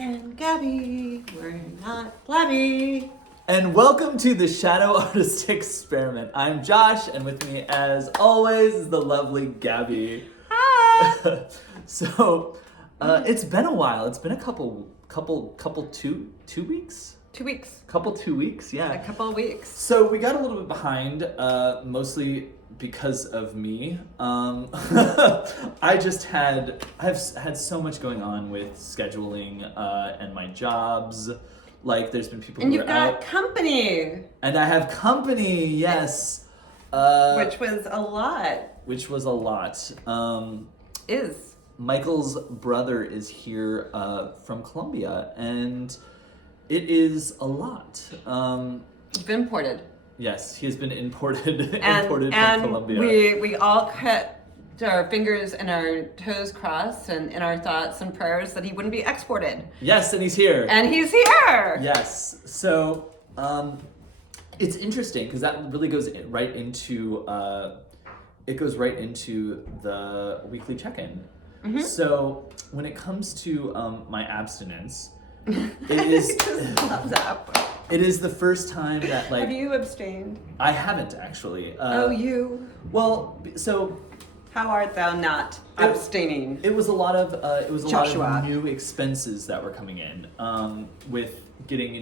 and Gabby, we're not flabby. And welcome to the Shadow Artist Experiment. I'm Josh, and with me, as always, is the lovely Gabby. Hi. It's been a while. It's been a couple 2 weeks? 2 weeks. 2 weeks, yeah. A couple of weeks. So we got a little bit behind, mostly because of me. I've had so much going on with scheduling and my jobs. Like, there's been people and who you've are got out. company. And I have company, yes. Which was a lot. Is. Michael's brother is here from Colombia, and it is a lot. He's been imported. Yes, he has been imported And from Colombia. we all cut our fingers and our toes crossed and in our thoughts and prayers that he wouldn't be exported. Yes, and he's here. And he's here! Yes. So it's interesting because that really goes right into the weekly check-in. Mm-hmm. So when it comes to my abstinence, it is it is the first time that, like, have you abstained? I haven't actually. You. Well, so How art thou not abstaining? it was a lot of Joshua. new expenses that were coming in with getting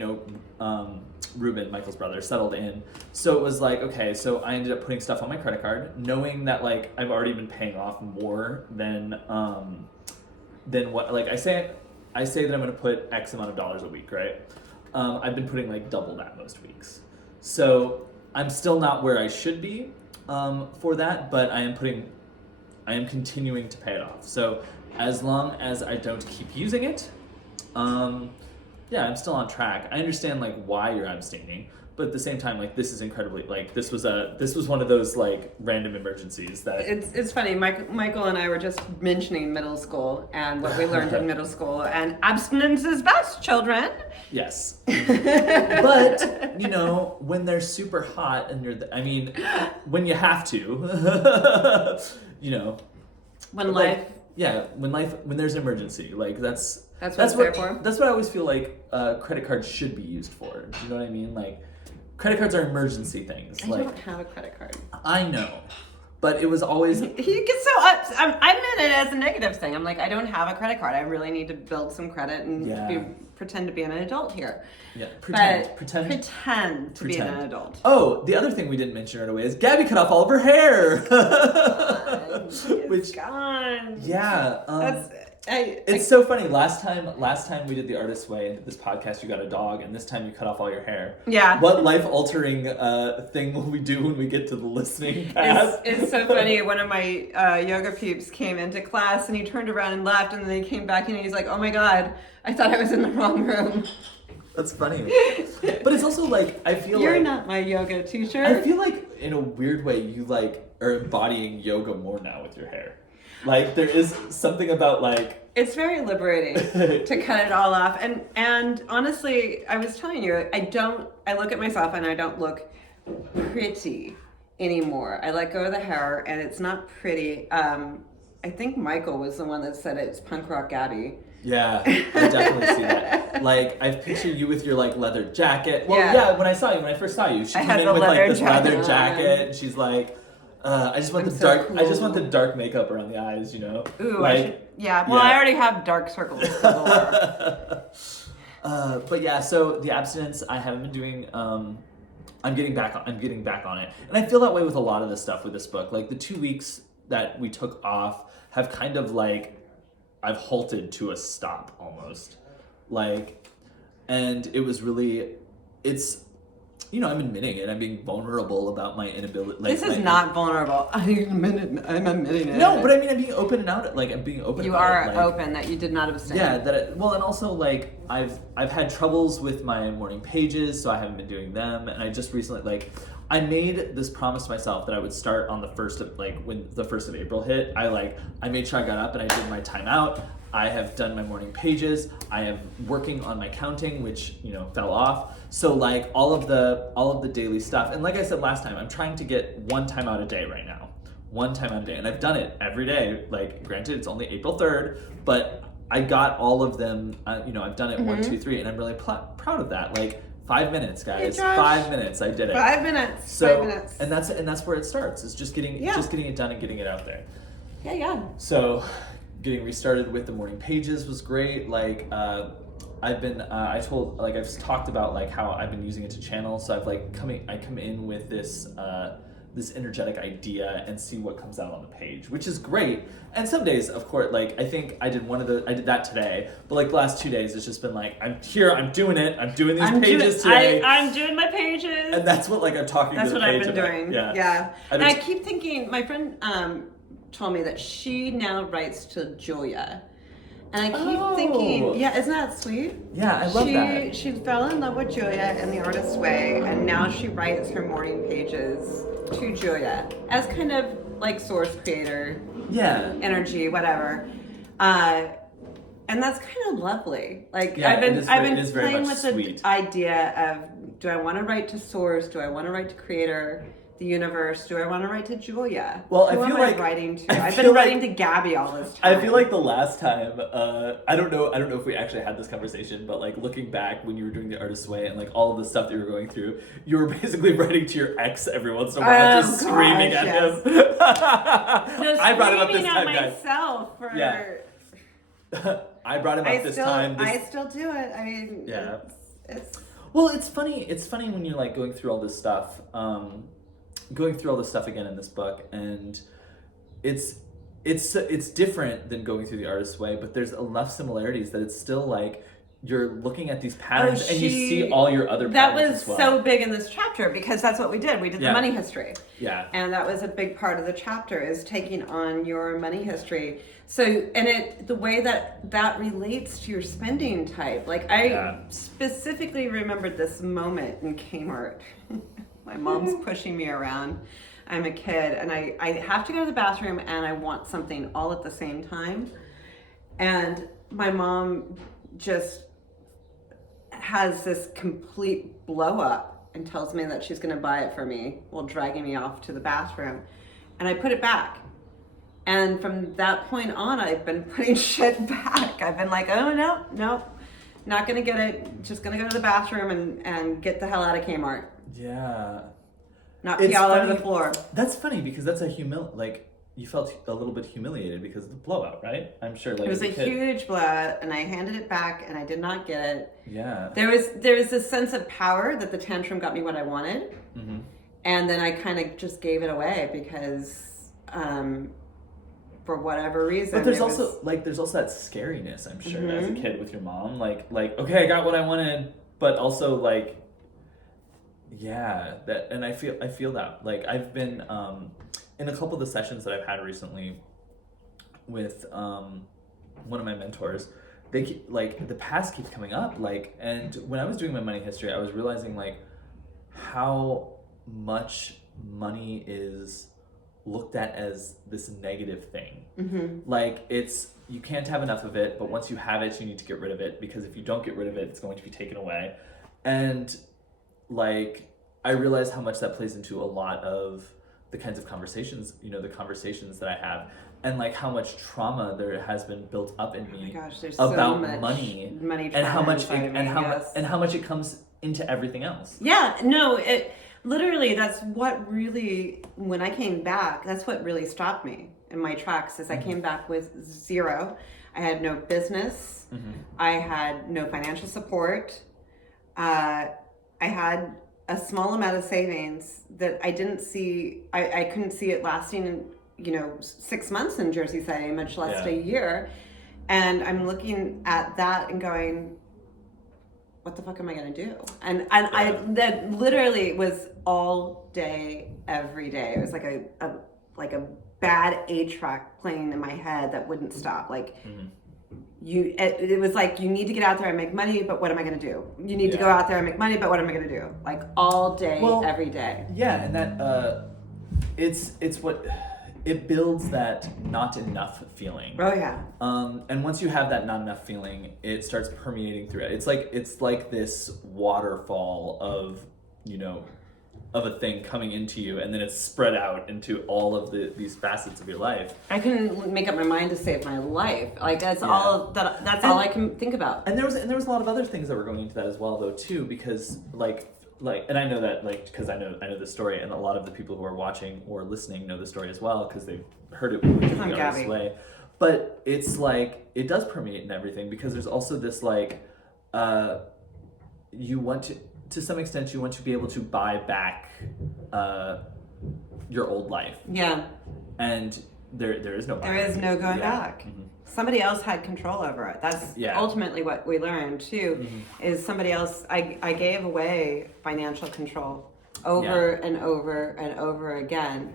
Ruben, Michael's brother, settled in. So it was like, okay, so I ended up putting stuff on my credit card, knowing that, like, I've already been paying off more than what, like, I say that I'm going to put X amount of dollars a week, right? I've been putting like double that most weeks. So I'm still not where I should be for that, but I am continuing to pay it off. So as long as I don't keep using it, I'm still on track. I understand, like, why you're abstaining, but at the same time, like, this is incredibly, like, this was one of those, like, random emergencies that it's funny. Michael and I were just mentioning middle school and what we learned in middle school, and abstinence is best, children. Yes. But, when they're super hot and when you have to, When life. when there's an emergency, like, that's what it's there for. That's what I always feel like credit cards should be used for. Do you know what I mean? Like, credit cards are emergency things. I don't have a credit card. I know, but it was always. He gets so up. I meant it as a negative thing. I'm like, I don't have a credit card. I really need to build some credit and pretend to be an adult here. Yeah, pretend to be an adult. Oh, the other thing we didn't mention right away is Gabby cut off all of her hair. It's gone. Yeah. It's so funny. Last time we did the Artist's Way and did this podcast, you got a dog, and this time you cut off all your hair. Yeah. What life-altering thing will we do when we get to the listening path? It's so funny. One of my yoga peeps came into class, and he turned around and left, and then he came back, and he's like, "Oh my God, I thought I was in the wrong room." That's funny. But it's also like, I feel You're like... not my yoga teacher. I feel like, in a weird way, you, like, are embodying yoga more now with your hair. Like, there is something about, like... It's very liberating to cut it all off. And honestly, I was telling you, I look at myself and I don't look pretty anymore. I let go of the hair and it's not pretty. I think Michael was the one that said it's punk rock Gabby. Yeah, I definitely see that. Like, I've pictured you with your, like, leather jacket. Well, yeah, when I first saw you, she came in with, like, this leather jacket, and she's like... I just want cool. I just want the dark makeup around the eyes, Ooh, like, I already have dark circles. But yeah, so the abstinence I haven't been doing. I'm getting back on it, and I feel that way with a lot of the stuff with this book. Like, the 2 weeks that we took off have kind of, like, I've halted to a stop almost, like, and it was really, it's. I'm admitting it. I'm being vulnerable about my inability. Like, this is not vulnerable. I'm admitting it. No, but I mean, I'm being open and out. Like, I'm being open. You about are it, like, open that you did not abstain. Yeah, and also, like, I've had troubles with my morning pages, so I haven't been doing them. And I just recently, like, I made this promise to myself that I would start on the 1st of, like, when the 1st of April hit. I made sure I got up and I did my timeout. I have done my morning pages. I am working on my counting, which, fell off. So, like, all of the daily stuff. And like I said last time, I'm trying to get one time out a day right now. One time out a day. And I've done it every day. Like, granted, it's only April 3rd, but I got all of them. You know, I've done it 1, Mm-hmm. 2, 3, and I'm really proud of that. Like 5 minutes, guys. Josh. 5 minutes. I did it. 5 minutes. So 5 minutes. and that's where it starts. Is just getting it done and getting it out there. Yeah. So, getting restarted with the morning pages was great. Like, I've been, I've talked about like how I've been using it to channel. So I come in with this, this energetic idea and see what comes out on the page, which is great. And some days, of course, like I think I did that today, but like the last 2 days, it's just been like, I'm here, I'm doing it, I'm doing these pages today. I'm doing my pages. And that's what like I'm talking That's to the what page I've been about. doing. Yeah. And I keep thinking, my friend told me that she now writes to Julia. And I keep thinking, isn't that sweet? Yeah, I love that. She fell in love with Julia in the artist's way, and now she writes her morning pages to Julia as kind of like source creator, energy, whatever. And that's kind of lovely. Like I've been playing with the idea of, do I want to write to source? Do I want to write to creator? The universe? Do I want to write to Julia? Well, Who I feel am like I writing to? I've been writing to Gabby all this time. I feel like the last time, I don't know if we actually had this conversation, but like looking back when you were doing the artist's way and like all of the stuff that you were going through, you were basically writing to your ex every once in a while, just screaming at him. I brought him up this time, guys. Myself for. Yeah. I brought him up this time. I still do it. I mean, yeah. It's well, it's funny. It's funny when you're like going through all this stuff. Going through all this stuff again in this book, and it's different than going through the artist's way, but there's enough similarities that it's still like you're looking at these patterns and you see all your other patterns. That was so big in this chapter because that's what we did. We did the money history. Yeah. And that was a big part of the chapter, is taking on your money history. So, and the way that relates to your spending type. Like I specifically remembered this moment in Kmart. My mom's pushing me around. I'm a kid and I have to go to the bathroom and I want something all at the same time. And my mom just has this complete blow up and tells me that she's going to buy it for me while dragging me off to the bathroom. And I put it back. And from that point on, I've been putting shit back. I've been like, oh, no, not going to get it. Just going to go to the bathroom and get the hell out of Kmart. Yeah. Not pee all over the floor. That's funny because that's you felt a little bit humiliated because of the blowout, right? I'm sure like it was a huge blowout and I handed it back and I did not get it. Yeah. There was this sense of power that the tantrum got me what I wanted. Mm-hmm. And then I kind of just gave it away because for whatever reason. But there's also that scariness, I'm sure, as a kid with your mom. Like okay, I got what I wanted, but also like and I feel that. Like I've been in a couple of the sessions that I've had recently with one of my mentors, they keep, like the past keeps coming up, like, and when I was doing my money history, I was realizing like how much money is looked at as this negative thing. Mm-hmm. Like you can't have enough of it, but once you have it, you need to get rid of it, because if you don't get rid of it, it's going to be taken away. And like I realized how much that plays into a lot of the kinds of conversations, the conversations that I have, and like how much trauma there has been built up in me about so much money and how much it comes into everything else. Yeah, no, it literally, that's what really, when I came back, that's what really stopped me in my tracks, is I came back with zero. I had no business. Mm-hmm. I had no financial support. I had a small amount of savings that I didn't see. I couldn't see it lasting, 6 months in Jersey City, much less a year. And I'm looking at that and going, what the fuck am I gonna do? And I that literally was all day, every day. It was like a bad 8-track playing in my head that wouldn't stop. Like it was like, you need to get out there and make money, but what am I going to do? You need to go out there and make money, but what am I going to do? Like all day, every day. Yeah, and that it's what it builds, that not enough feeling. Oh yeah. And once you have that not enough feeling, it starts permeating through it. It's like this waterfall of of a thing coming into you, and then it's spread out into all of these facets of your life. I couldn't make up my mind to save my life. Like that's Yeah. all I can think about. And there was a lot of other things that were going into that as well, though, too, because like, and I know that, like, because I know this story, and a lot of the people who are watching or listening know the story as well, because they've heard it I'm Gabby. this way. But it's like, it does permeate in everything, because there's also this, like, you want to some extent, you want to be able to buy back your old life. Yeah. And there is no There is no going back. Mm-hmm. Somebody else had control over it. That's ultimately what we learned too, is somebody else, I gave away financial control over and over and over again.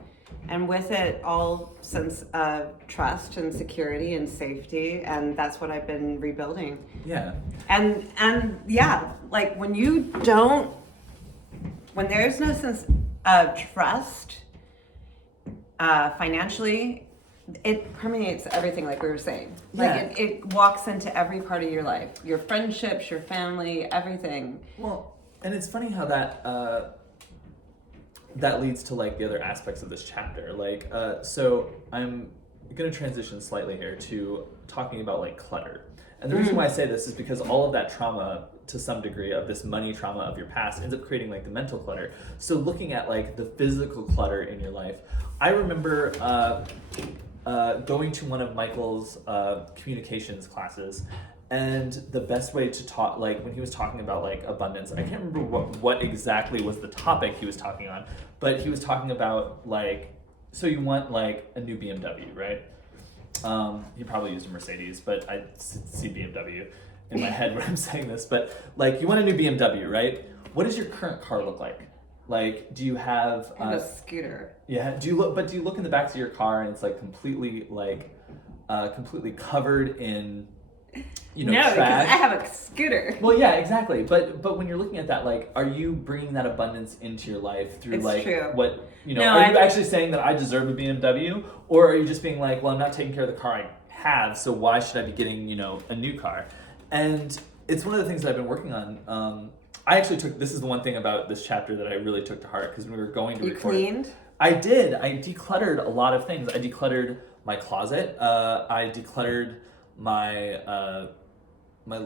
And with it, all sense of trust and security and safety, and that's what I've been rebuilding. Yeah. And like when there's no sense of trust, financially, it permeates everything, like we were saying. Like it walks into every part of your life, your friendships, your family, everything. Well, and it's funny how that leads to like the other aspects of this chapter. Like, so I'm going to transition slightly here to talking about like clutter. And the reason why I say this is because all of that trauma, to some degree, of this money trauma of your past ends up creating like the mental clutter. So looking at like the physical clutter in your life, I remember going to one of Michael's communications classes. And the best way to talk, like when he was talking about like abundance, I can't remember what exactly was the topic he was talking on, but he was talking about like, so you want like a new BMW, right? He probably used a Mercedes, but I see BMW in my head when I'm saying this. But like, you want a new BMW, right? What does your current car look like? Like, do you have a scooter? Yeah. Do you look in the back of your car and it's like completely covered in, you know, no, trash? Because I have a scooter. Well, yeah, exactly. But when you're looking at that, like, are you bringing that abundance into your life through true. what, you know, are you actually saying that I deserve a BMW? Or are you just being like, well, I'm not taking care of the car I have, so why should I be getting, you know, a new car? And it's one of the things that I've been working on. I actually this is the one thing about this chapter that I really took to heart, because when we were going to record. You cleaned? I did. I decluttered a lot of things. I decluttered my closet. I decluttered my my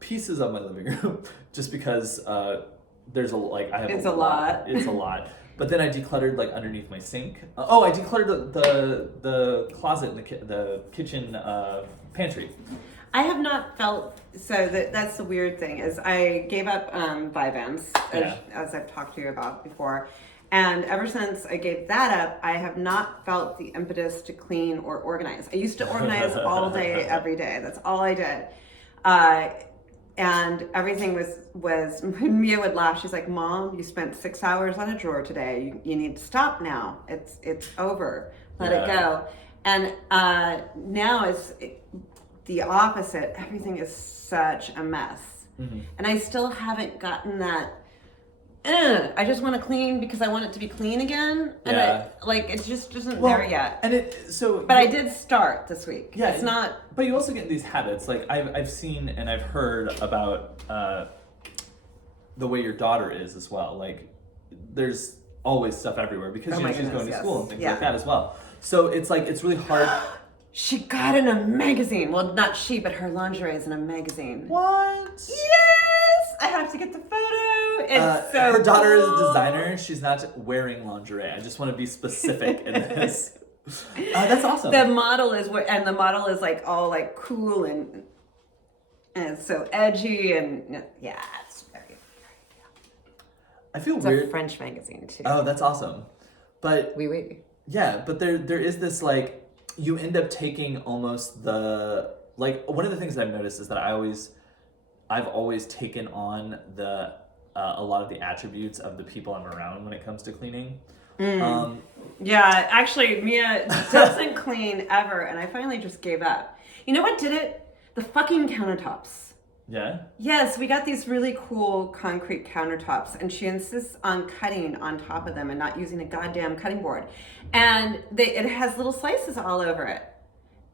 pieces of my living room, just because there's I have it's a lot. It's a lot. But then I decluttered like underneath my sink. I decluttered the closet in the kitchen pantry. I have not felt so. That's the weird thing is I gave up Vyvanse, as I've talked to you about before, and ever since I gave that up, I have not felt the impetus to clean or organize. I used to organize all day, every day. That's all I did, and everything was. Mia would laugh. She's like, "Mom, you spent 6 hours on a drawer today. You need to stop now. It's over. Let it go." And now it's the opposite. Everything is such a mess. Mm-hmm. And I still haven't gotten that, I just want to clean because I want it to be clean again. And it just isn't there yet. But I did start this week. Yeah. It's not. But you also get these habits. Like I've seen and I've heard about the way your daughter is as well. Like there's always stuff everywhere because she's going to school and things like that as well. So it's like, it's really hard. She got in a magazine. Well, not she, but her lingerie is in a magazine. What? Yes! I have to get the photo. It's so her daughter is a designer. She's not wearing lingerie. I just want to be specific in this. That's awesome. The model is like all like cool and it's so edgy and it's very, very I feel it's weird. It's a French magazine too. Oh, that's awesome. But oui. Yeah, but there is this like, you end up taking almost the, like, one of the things that I've noticed is that I've always taken on a lot of the attributes of the people I'm around when it comes to cleaning. Yeah, actually, Mia doesn't clean ever, and I finally just gave up. You know what did it? The fucking countertops. Yeah? Yes, we got these really cool concrete countertops, and she insists on cutting on top of them and not using a goddamn cutting board. And it has little slices all over it.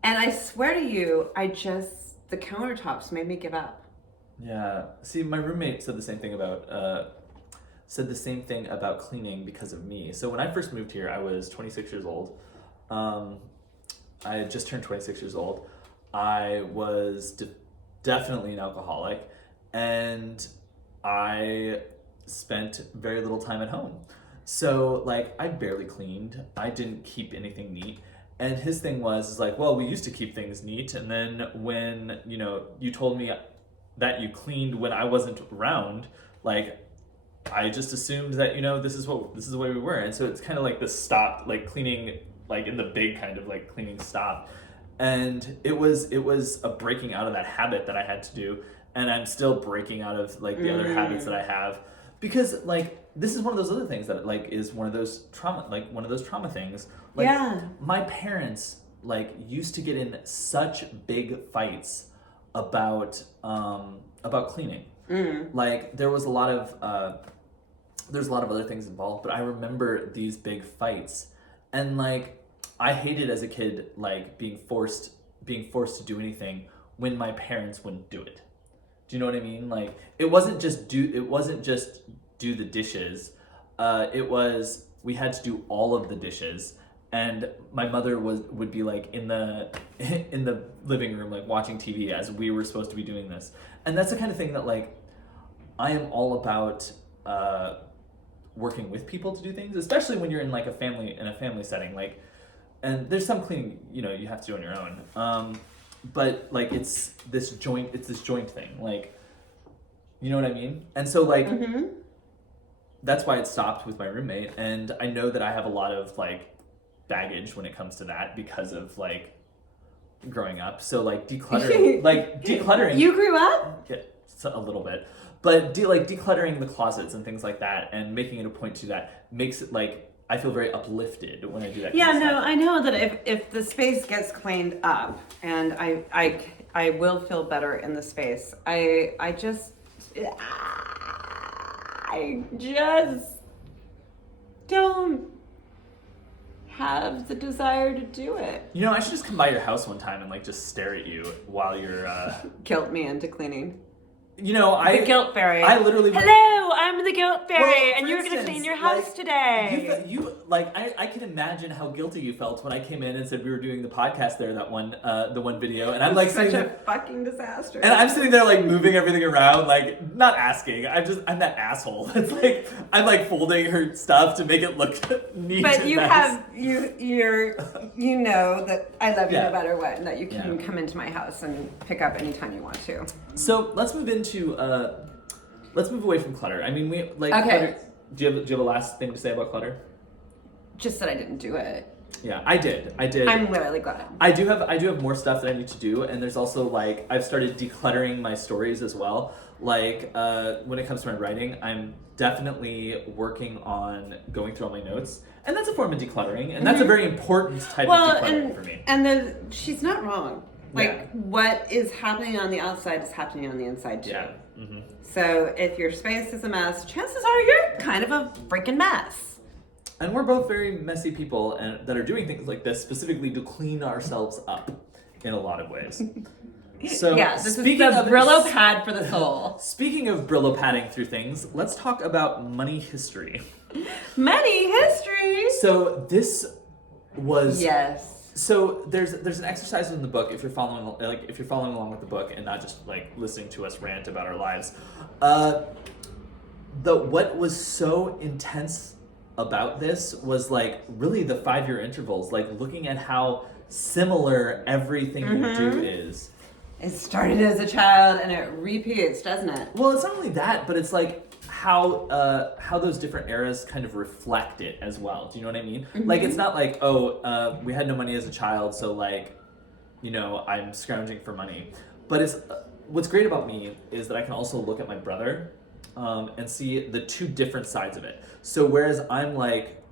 And I swear to you, the countertops made me give up. Yeah. See, my roommate said the same thing about, said the same thing about cleaning because of me. So when I first moved here, I was 26 years old. I had just turned 26 years old. I was definitely an alcoholic, and I spent very little time at home. So like I barely cleaned. I didn't keep anything neat. And his thing was like, well, we used to keep things neat, and then when, you know, you told me that you cleaned when I wasn't around, like I just assumed that, you know, this is the way we were. And so it's kind of like this stop, like cleaning, like in the big kind of like cleaning stop. And it was a breaking out of that habit that I had to do, and I'm still breaking out of like the other habits that I have, because like this is one of those other things that like is one of those trauma things. Like my parents like used to get in such big fights about cleaning. Like there was a lot of there's a lot of other things involved, but I remember these big fights, and like I hated as a kid like being forced to do anything when my parents wouldn't do it. Do you know what I mean? Like it wasn't just do the dishes. It was we had to do all of the dishes, and my mother would be like in the living room like watching TV as we were supposed to be doing this. And that's the kind of thing that like I am all about working with people to do things, especially when you're in like a family setting, like, and there's some cleaning, you know, you have to do on your own. But like it's this joint thing, like, you know what I mean? And so like that's why it stopped with my roommate, and I know that I have a lot of like baggage when it comes to that because of like growing up. So like decluttering. You grew up? Yeah, a little bit. But decluttering the closets and things like that, and making it a point to that, makes it like I feel very uplifted when I do that. Yeah, no, I know that if the space gets cleaned up, and I will feel better in the space. I just don't have the desire to do it. You know, I should just come by your house one time and like just stare at you while you're guilt me into cleaning. You know, the guilt fairy. I literally. Hello, I'm the guilt fairy, well, and you're going to clean your house like, today. You like I can imagine how guilty you felt when I came in and said we were doing the podcast there, that one the one video, and I'm like such a fucking disaster. And I'm sitting there like moving everything around, like not asking. I'm that asshole. It's like I'm like folding her stuff to make it look neat. But and you nice. have you know that I love you no matter what, and that you can come into my house and pick up anytime you want to. So let's move away from clutter. I mean, we like. Okay. Clutter, do you have a last thing to say about clutter? Just that I didn't do it. Yeah, I did. I'm literally glad. I do have more stuff that I need to do, and there's also like I've started decluttering my stories as well. Like when it comes to my writing, I'm definitely working on going through all my notes, and that's a form of decluttering, and that's a very important type of decluttering for me. And she's not wrong. Like what is happening on the outside is happening on the inside too. Yeah. Mm-hmm. So if your space is a mess, chances are you're kind of a freaking mess. And we're both very messy people and that are doing things like this specifically to clean ourselves up in a lot of ways. So yeah, this is the Brillo pad for the soul. Speaking of Brillo padding through things, let's talk about money history. Money history. So this was yes. So there's an exercise in the book if you're following along with the book and not just like listening to us rant about our lives. What was so intense about this was like really the 5-year intervals, like looking at how similar everything you do is. It started as a child and it repeats, doesn't it? Well, it's not only that, but it's like how those different eras kind of reflect it as well. Do you know what I mean? Mm-hmm. Like it's not like, we had no money as a child, so like, you know, I'm scrounging for money. But it's what's great about me is that I can also look at my brother and see the two different sides of it. So whereas I'm like,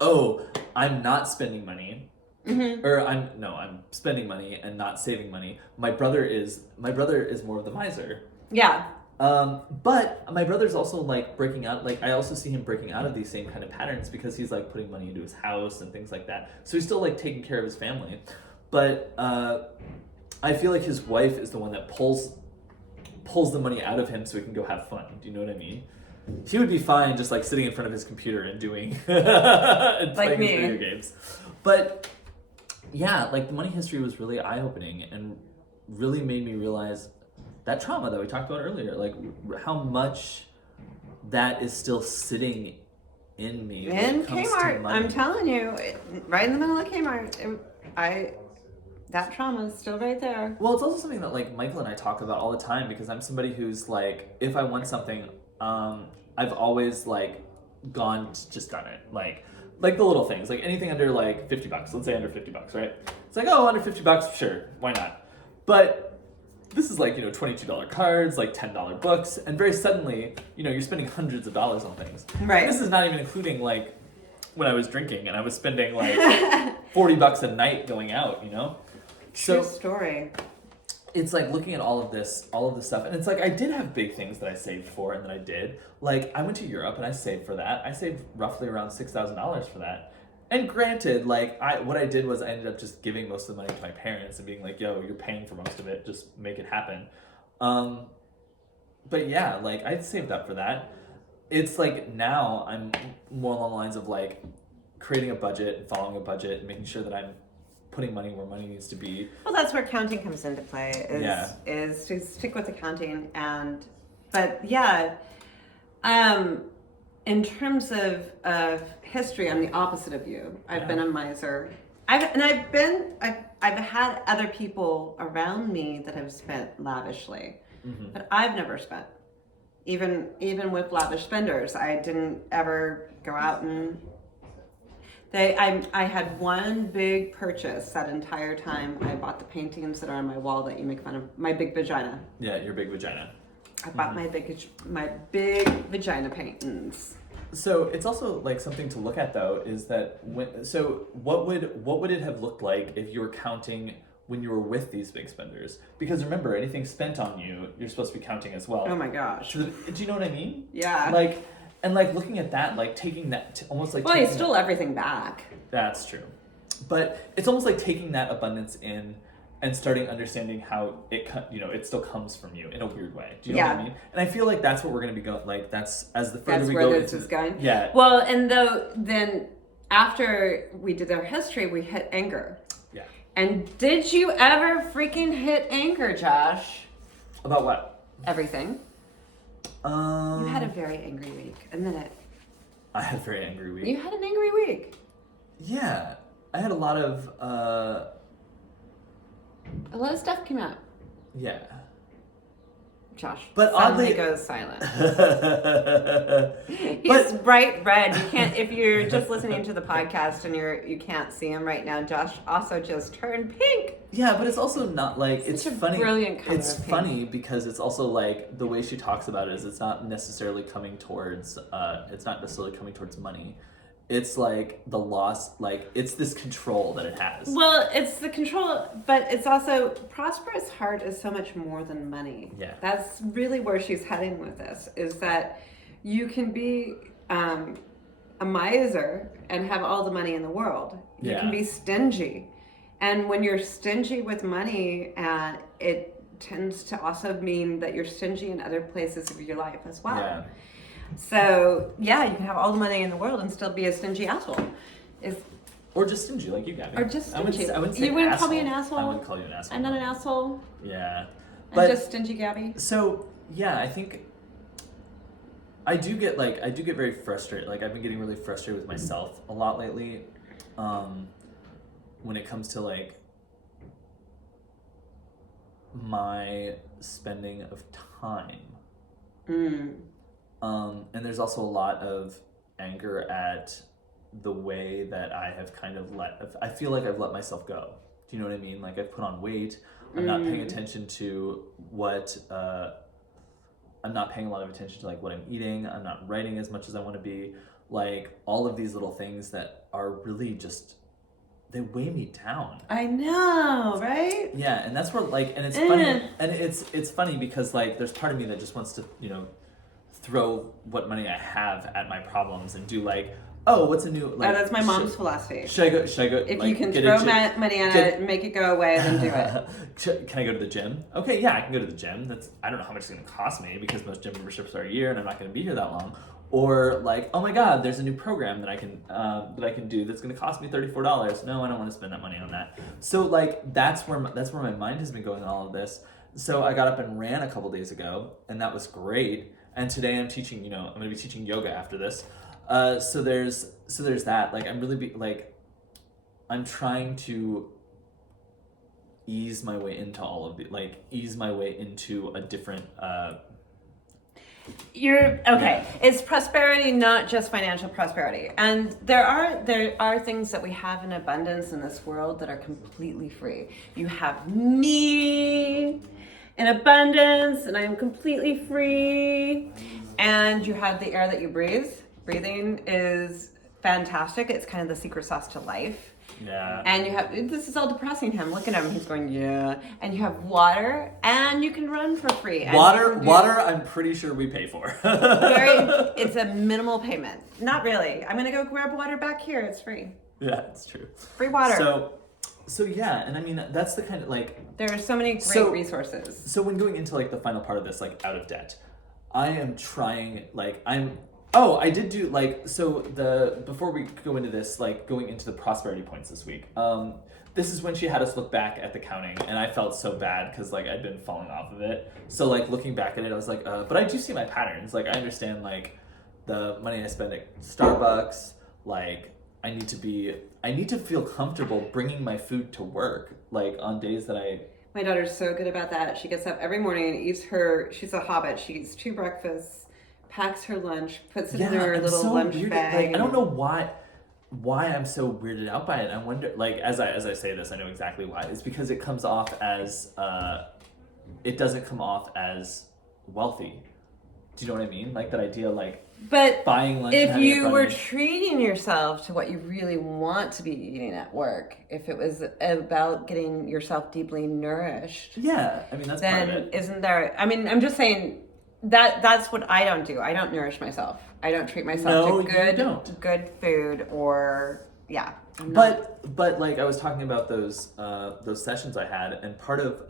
I'm not spending money. Mm-hmm. Or I'm spending money and not saving money. My brother is more of the miser. Yeah. But my brother's also like breaking out. Like I also see him breaking out of these same kind of patterns because he's like putting money into his house and things like that. So he's still like taking care of his family. But I feel like his wife is the one that pulls the money out of him so he can go have fun. Do you know what I mean? he would be fine just like sitting in front of his computer and doing and playing his video games. But yeah, like the money history was really eye-opening and really made me realize that trauma that we talked about earlier, like how much that is still sitting in me. In Kmart, I'm telling you, right in the middle of Kmart, that trauma is still right there. Well, it's also something that like Michael and I talk about all the time because I'm somebody who's like, if I want something, I've always like done it. Like the little things, like anything under like $50. Let's say under $50, right? It's like, oh, under $50, sure, why not? But this is like, $22 cards, like $10 books, and very suddenly, you're spending hundreds of dollars on things. Right. And this is not even including like when I was drinking and I was spending like $40 a night going out, True story. It's like looking at all of this stuff, and it's like I did have big things that I saved for, and that I did. Like I went to Europe and I saved for that. I saved roughly around $6,000 for that. And granted, like what I did was I ended up just giving most of the money to my parents and being like, "Yo, you're paying for most of it. Just make it happen." But yeah, like I saved up for that. It's like now I'm more along the lines of like creating a budget and following a budget and making sure that I'm putting money where money needs to be. Well, that's where counting comes into play. Is to stick with accounting but yeah, in terms of history, I'm the opposite of you. I've been a miser. I've had other people around me that have spent lavishly, but I've never spent. Even with lavish spenders, I didn't ever go out and. I had one big purchase that entire time. I bought the paintings that are on my wall that you make fun of. My big vagina. Yeah, your big vagina. I bought my big vagina paintings. So it's also like something to look at though is that what would it have looked like if you were counting when you were with these big spenders? Because remember, anything spent on you, you're supposed to be counting as well. Oh my gosh. Do you know what I mean? Yeah. And like looking at that, like taking that almost like. Well, you stole everything back. That's true, but it's almost like taking that abundance in and starting understanding how it still comes from you in a weird way. Do you know what I mean? And I feel like that's what we're going to be going. Like that's as the further we go. That's where this is going. Yeah. Well, and then after we did our history, we hit anger. Yeah. And did you ever freaking hit anger, Josh? About what? Everything. You had a very angry week. Admit it. I had a very angry week. You had an angry week. Yeah. I had a lot of stuff came out. Yeah. Josh but suddenly oddly goes silent. He's bright red. You can't if you're just listening to the podcast and you can't see him right now. Josh also just turned pink. Yeah, but it's also not like it's funny. Brilliant color. It's funny because it's also like the way she talks about it is it's not necessarily coming towards money. It's like the loss, like it's this control that it has. Well, it's the control, but it's also Prosperous Heart is so much more than money. Yeah. That's really where she's heading with this, is that you can be a miser and have all the money in the world. You can be stingy. And when you're stingy with money, it tends to also mean that you're stingy in other places of your life as well. Yeah. So, yeah, you can have all the money in the world and still be a stingy asshole. Or just stingy, like you, Gabby. Or just stingy. I wouldn't say you wouldn't asshole. call me an asshole? I wouldn't call you an asshole. I'm not an asshole. Yeah. I'm just stingy, Gabby. So, yeah, I think I do get very frustrated. Like, I've been getting really frustrated with myself a lot lately when it comes to, like, my spending of time. And there's also a lot of anger at the way that I have kind of I feel like I've let myself go. Do you know what I mean? Like I've put on weight. I'm not paying attention to what, I'm not paying a lot of attention to like what I'm eating. I'm not writing as much as I want to be. Like all of these little things that are really just, they weigh me down. I know, right? Yeah, and that's where like, and it's funny, and it's funny because like there's part of me that just wants to, throw what money I have at my problems and do like oh, what's a new like? That's my mom's philosophy. Should I go? If like, you can get throw a gym, money at it and make it go away, then do it. Can I go to the gym? Okay, yeah, I can go to the gym. I don't know how much it's going to cost me because most gym memberships are a year and I'm not going to be here that long. Or like, oh my God, there's a new program that I can do that's going to cost me $34. No, I don't want to spend that money on that. So like that's where my mind has been going on all of this. So I got up and ran a couple days ago, and that was great. And today I'm teaching. I'm going to be teaching yoga after this. So there's that. Like I'm really I'm trying to ease my way into all of ease my way into a different. You're okay. Yeah. It's prosperity, not just financial prosperity. And there are things that we have in abundance in this world that are completely free. You have me in abundance, and I am completely free. And you have the air that you breathe. Breathing is fantastic. It's kind of the secret sauce to life. Yeah. And you have, this is all depressing him. Look at him. He's going, yeah. And you have water, and you can run for free. And water, I'm pretty sure we pay for. It's a minimal payment. Not really. I'm going to go grab water back here. It's free. Yeah, it's true. Free water. So yeah, and I mean, that's the kind of there are so many great resources. So when going into the final part of this, out of debt, I am trying, I did do before we go into this, going into the prosperity points this week, this is when she had us look back at the counting, and I felt so bad because I'd been falling off of it. So looking back at it, I was but I do see my patterns. I understand the money I spend at Starbucks, I need to feel comfortable bringing my food to work, on days that My daughter's so good about that. She gets up every morning and eats she's a hobbit. She eats 2 breakfasts, packs her lunch, puts it in her little lunch bag. I don't know why I'm so weirded out by it. I wonder, as I say this, I know exactly why. It's because it comes off as, it doesn't come off as wealthy. Do you know what I mean? That idea, but buying lunch. If you were treating yourself to what you really want to be eating at work, if it was about getting yourself deeply nourished, yeah, I mean that's then part of it. Isn't there? I mean, I'm just saying that's what I don't do. I don't nourish myself. I don't treat myself to good food or yeah. But I was talking about those sessions I had, and part of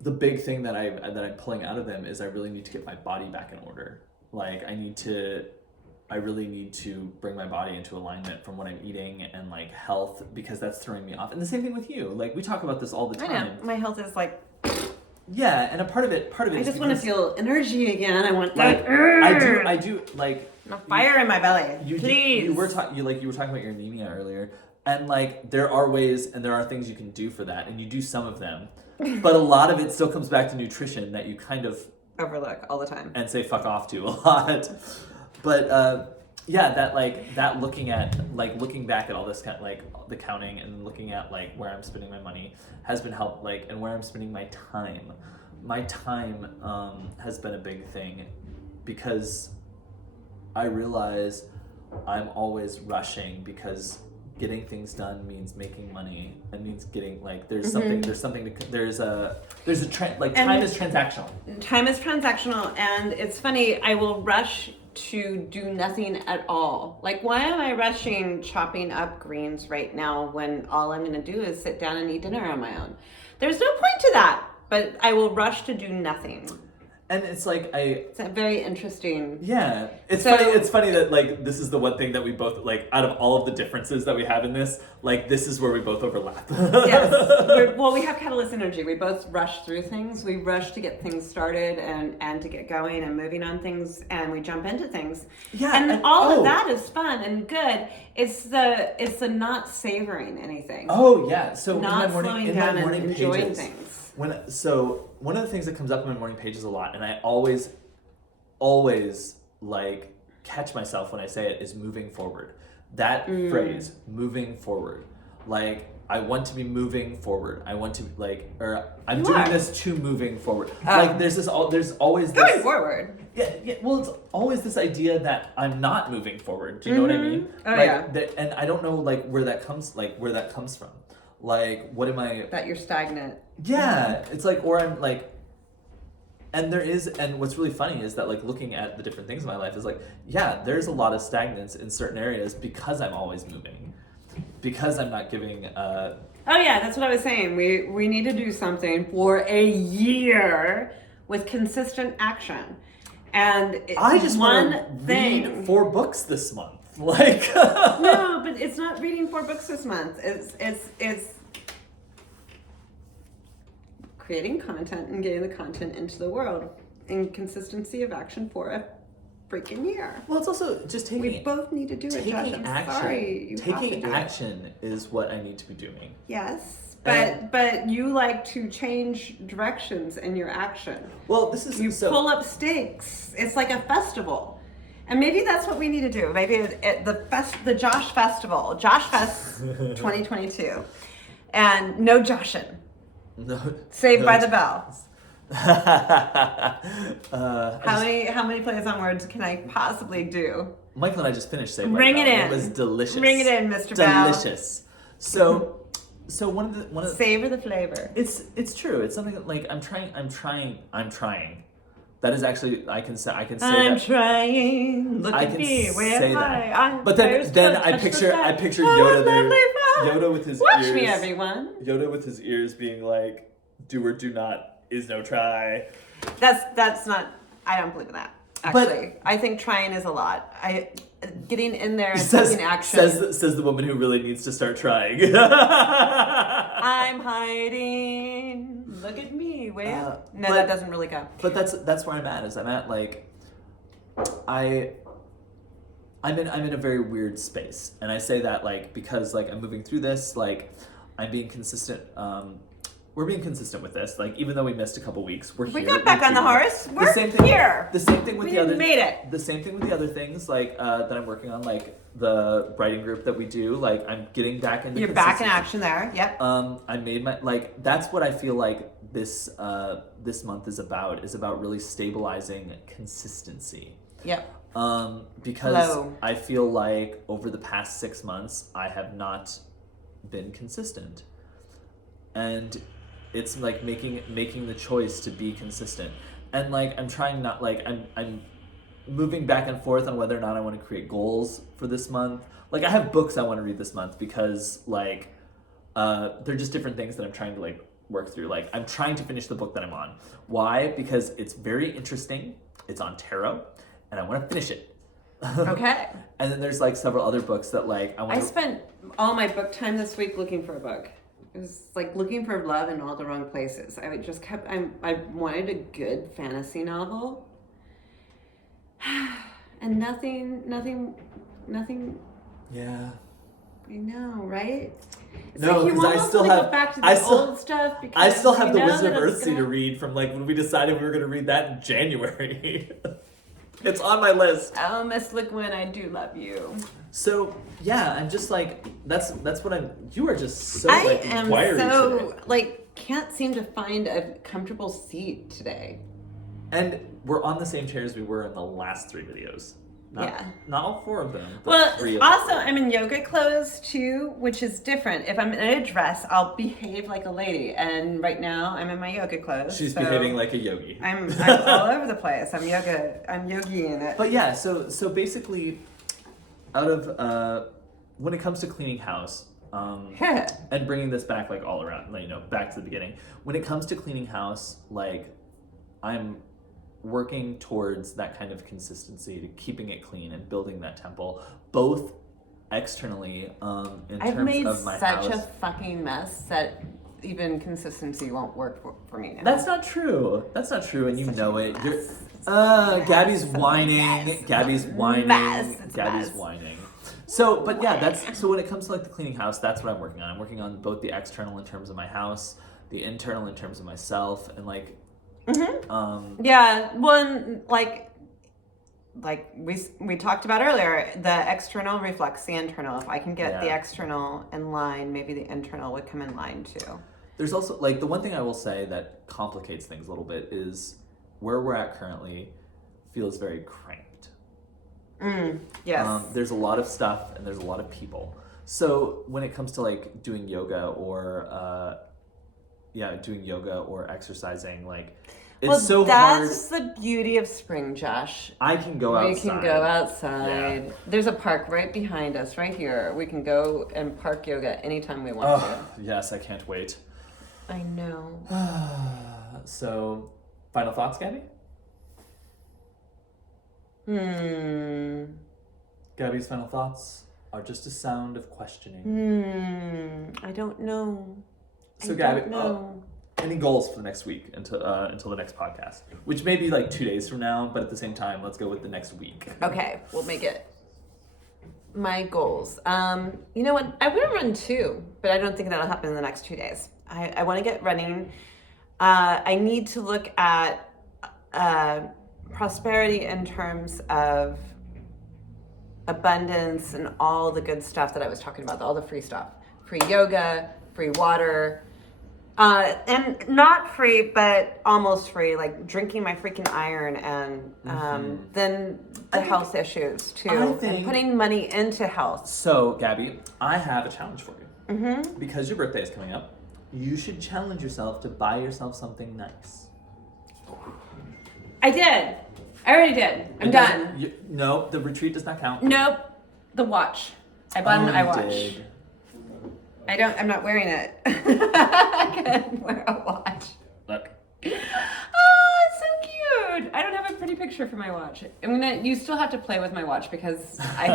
the big thing that I'm pulling out of them is I really need to get my body back in order. I really need to bring my body into alignment from what I'm eating and health, because that's throwing me off. And the same thing with you. We talk about this all the time. I know. My health is yeah, and a part of it I just want to feel energy again. I want that. I do fire in my belly. Please. You were talking about your anemia earlier, and there are ways and there are things you can do for that, and you do some of them, but a lot of it still comes back to nutrition that you kind of overlook all the time and say fuck off to a lot. But yeah, that looking back at all this kind of, the counting and looking at where I'm spending my money has been helpful, and where I'm spending my time. My time has been a big thing because I realize I'm always rushing because getting things done means making money and means getting there's a trend, time is transactional. Time is transactional, and it's funny, I will rush to do nothing at all. Why am I rushing chopping up greens right now when all I'm going to do is sit down and eat dinner on my own? There's no point to that, but I will rush to do nothing. And it's it's a very interesting. Yeah, it's funny that this is the one thing that we both out of all of the differences that we have in this, this is where we both overlap. Yes, we have catalyst energy. We both rush through things. We rush to get things started and to get going and moving on things, and we jump into things. Yeah, and all of that is fun and good. It's the not savoring anything. Oh yeah, so not slowing down and enjoying things. One of the things that comes up in my morning pages a lot, and I always catch myself when I say it, is moving forward. That phrase, moving forward. I want to be moving forward. I want to I'm doing this to moving forward. There's always this going forward. Yeah. Well, it's always this idea that I'm not moving forward. Do you know what I mean? Oh yeah. And I don't know where that comes from. What am I? That you're stagnant. Yeah, it's or I'm And and what's really funny is that like looking at the different things in my life is like, yeah, there's a lot of stagnance in certain areas because I'm always moving, because I'm not giving. Oh yeah, that's what I was saying. We need to do something for a year with consistent action. And I just one want to thing. read 4 books this month. Like No, but it's not reading 4 books this month. It's creating content and getting the content into the world in consistency of action for a freaking year. Well, it's also just taking. We both need to do it, Josh. I'm action. sorry. You have to Taking do it. action is what I need to be doing. Yes, but you like to change directions in your action. Well, this is You pull up stakes. It's like a festival. And maybe that's what we need to do. Maybe the Josh Festival, Josh Fest 2022. And no Joshin. No, Saved no, by the Bell. How How many plays on words can I possibly do? Michael and I just finished Saved by Ring the it Bell. in. It was delicious. Ring it in, Mr. Bell. Delicious. So one of the Savor the flavor. it's true. It's something that like I'm trying. That is actually I can say I'm that. trying. Look I at can me. Where say am that. I? But then I picture Yoda there. Yoda with his Watch ears. me, everyone. Yoda with his ears being like, "Do or do not is no try." That's not. I don't believe in that. Actually, I think trying is a lot. Getting in there and taking action. Says the woman who really needs to start trying. I'm hiding. Look at me. Where? No, but- that doesn't really go. But that's where I'm at. Is I'm at like, I'm in a very weird space, and I say that like because like I'm moving through this, like I'm being consistent. We're being consistent with this. Like even though we missed a couple weeks, we're here. We got back on the horse. We're the same thing, here. The same thing with We the other. made it. The same thing with the other things like that I'm working on, like the writing group that we do. Like I'm getting back into. You're back in action there. Yep. I made my like. That's what I feel like this this month is about really stabilizing consistency. Yep. Because Hello. I feel like over the past 6 months I have not been consistent, and it's like making the choice to be consistent, and like I'm trying not like I'm moving back and forth on whether or not I want to create goals for this month. Like I have books I want to read this month because like they're just different things that I'm trying to like work through. Like I'm trying to finish the book that I'm on. Why? Because it's very interesting. It's on tarot, and I want to finish it. Okay. And then there's like several other books that like I want. I spent all my book time this week looking for a book. It was like looking for love in all the wrong places. I wanted a good fantasy novel. And nothing. Yeah. I know, right? It's No, like you because I almost still wanna have go back to the I still old stuff because I still have you the know Wizard of that it's Earthsea gonna- to read from like when we decided we were going to read that in January. It's on my list. Oh, Miss Liquid, I do love you. So yeah, I'm just like that's what I'm. You are just so I like am wiry so today. like can't seem to find a comfortable seat today. And we're on the same chair as we were in the last 3 videos. Yeah. Not all 4 of them. But Well, 3 of also them. I'm in yoga clothes too, which is different. If I'm in a dress, I'll behave like a lady, and right now I'm in my yoga clothes. She's so behaving like a yogi. I'm all over the place. I'm yogi in it. But yeah, so basically, out of when it comes to cleaning house, and bringing this back like all around, like, you know, back to the beginning. When it comes to cleaning house, like I'm working towards that kind of consistency to keeping it clean and building that temple, both externally in I've terms made of my such house. a fucking mess that even consistency won't work for me now. That's not true. That's not true, and you Such know a it. mess. You're, It's a Gabby's mess. whining. Mess. Gabby's whining. Mess. It's a Gabby's mess. whining. So, but yeah, that's so when it comes to like the cleaning house, that's what I'm working on. I'm working on both the external in terms of my house, the internal in terms of myself, and like, Yeah, one like we talked about earlier, the external reflects the internal. If I can get the Yeah. external in line, maybe the internal would come in line too. there's also like the one thing I will say that complicates things a little bit is where we're at currently feels very cramped. Yes. There's a lot of stuff and there's a lot of people. So when it comes to like doing yoga or exercising, like It's so hard. That's the beauty of spring, Josh. I can go outside. We can go outside. Yeah. There's a park right behind us, right here. We can go and park yoga anytime we want to. Yes, I can't wait. I know. So, final thoughts, Gabby? Gabby's final thoughts are just a sound of questioning. I don't know. So, Gabby, any goals for the next week until the next podcast? Which may be like 2 days from now, but at the same time, let's go with the next week. Okay, we'll make it. My goals. You know what? I want to run 2, but I don't think that'll happen in the next 2 days. I want to get running. I need to look at prosperity in terms of abundance and all the good stuff that I was talking about, all the free stuff. Free yoga, free water, and not free, but almost free, like drinking my freaking iron, and then the health issues too, and putting money into health. So, Gabby, I have a challenge for you. Because your birthday is coming up, you should challenge yourself to buy yourself something nice. I did. I already did. I'm done. No, the retreat does not count. Nope. The watch. I bought an iWatch. Did. I'm not wearing it. I can wear a watch. Look. Oh, it's so cute. I don't have a pretty picture for my watch. You still have to play with my watch because I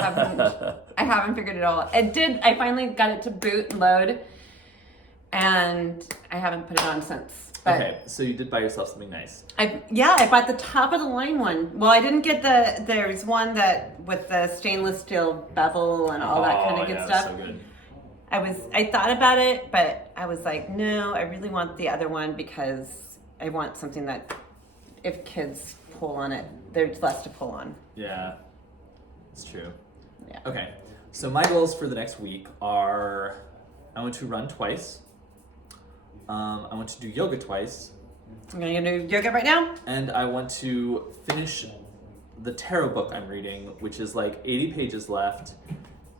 haven't figured it all out. I finally got it to boot and load, and I haven't put it on since. But okay, so you did buy yourself something nice. I bought the top of the line one. Well, I didn't get there's one that with the stainless steel bevel and all that kind of good stuff. So good. I thought about it, but I was like, no, I really want the other one because I want something that if kids pull on it, there's less to pull on. Yeah, it's true. Yeah. Okay, so my goals for the next week are I want to run twice. I want to do yoga twice. I'm going to do yoga right now. And I want to finish the tarot book I'm reading, which is like 80 pages left.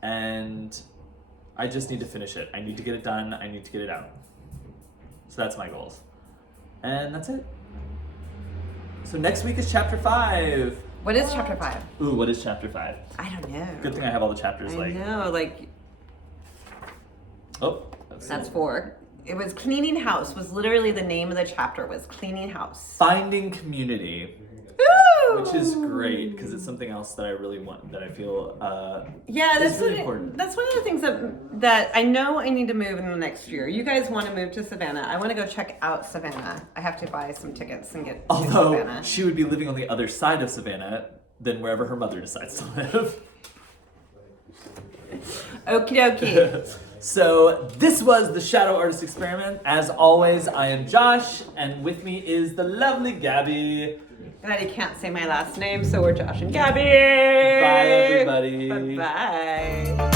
And I just need to finish it. I need to get it done. I need to get it out. So that's my goals. And that's it. So next week is chapter 5. What is chapter 5? Ooh, what is chapter 5? I don't know. Good thing I have all the chapters. I know, Oh, that's 4. It was Cleaning House was literally the name of the chapter was Cleaning House. Finding community. Ooh! Which is great because it's something else that I really want, that I feel that's really important. That's one of the things that I know I need to move in the next year. You guys want to move to Savannah. I want to go check out Savannah. I have to buy some tickets and get to Savannah. She would be living on the other side of Savannah than wherever her mother decides to live. Okie dokie. So this was the Shadow Artist Experiment. As always, I am Josh, and with me is the lovely Gabby. Glad you can't say my last name, so we're Josh and Gabby. Bye, everybody. Bye-bye.